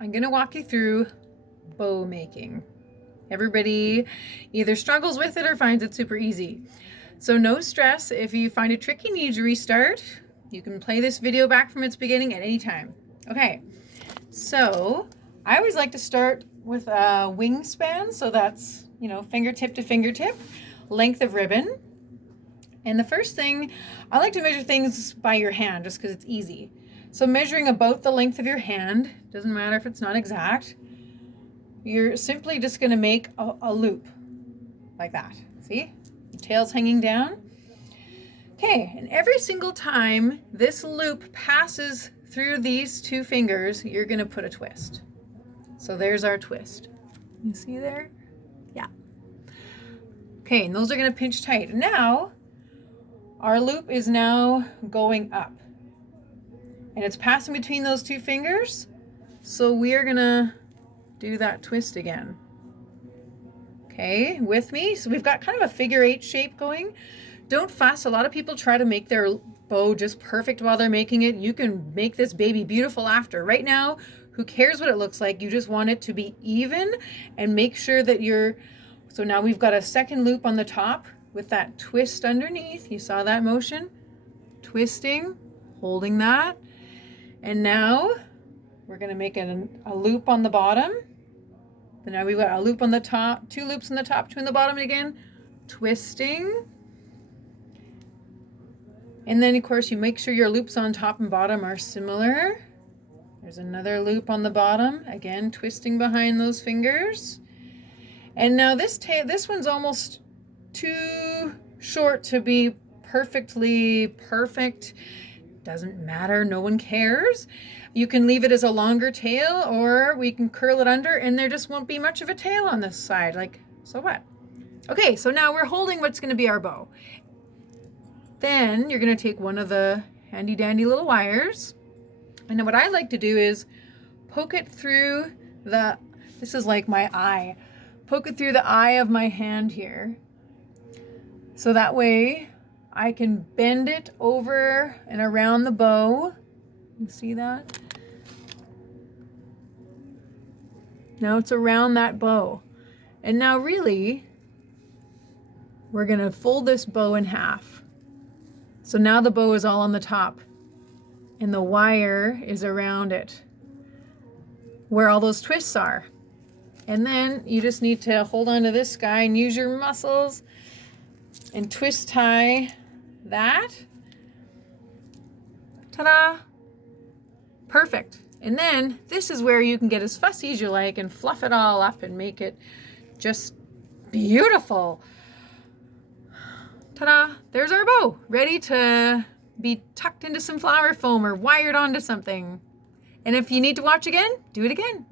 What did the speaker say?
I'm going to walk you through bow making. Everybody either struggles with it or finds it super easy. So no stress. If you find it tricky and need to restart, you can play this video back from its beginning at any time. Okay, so I always like to start with a wingspan. So that's, fingertip to fingertip, length of ribbon. And the first thing, I like to measure things by your hand just because it's easy. So measuring about the length of your hand, doesn't matter if it's not exact, you're simply just going to make a loop like that. See? The tail's hanging down. Okay, and every single time this loop passes through these two fingers, you're going to put a twist. So there's our twist. You see there? Yeah. Okay, and those are going to pinch tight. Now, our loop is now going up. And it's passing between those two fingers. So we are going to do that twist again. Okay, with me? So we've got kind of a figure 8 shape going. Don't fuss. A lot of people try to make their bow just perfect while they're making it. You can make this baby beautiful after. Right now, who cares what it looks like? You just want it to be even and make sure that so now we've got a second loop on the top with that twist underneath. You saw that motion? Twisting, holding that. And now we're going to make a loop on the bottom. And now we've got a loop on the top, 2 loops on the top, 2 on the bottom, and again, twisting. And then, of course, you make sure your loops on top and bottom are similar. There's another loop on the bottom, again, twisting behind those fingers. And now this one's almost too short to be perfectly perfect. Doesn't matter, no one cares. You can leave it as a longer tail, or we can curl it under and there just won't be much of a tail on this side. Like, so what? Okay, so now we're holding what's going to be our bow. Then you're going to take one of the handy dandy little wires. And then what I like to do is poke it through this is like my eye. Poke it through the eye of my hand here. So that way I can bend it over and around the bow. You see that? Now it's around that bow. And now really, we're going to fold this bow in half. So now the bow is all on the top and the wire is around it where all those twists are. And then you just need to hold on to this guy and use your muscles and twist tie that. Ta-da! Perfect. And then this is where you can get as fussy as you like and fluff it all up and make it just beautiful. Ta-da! There's our bow, ready to be tucked into some flower foam or wired onto something. And if you need to watch again, do it again.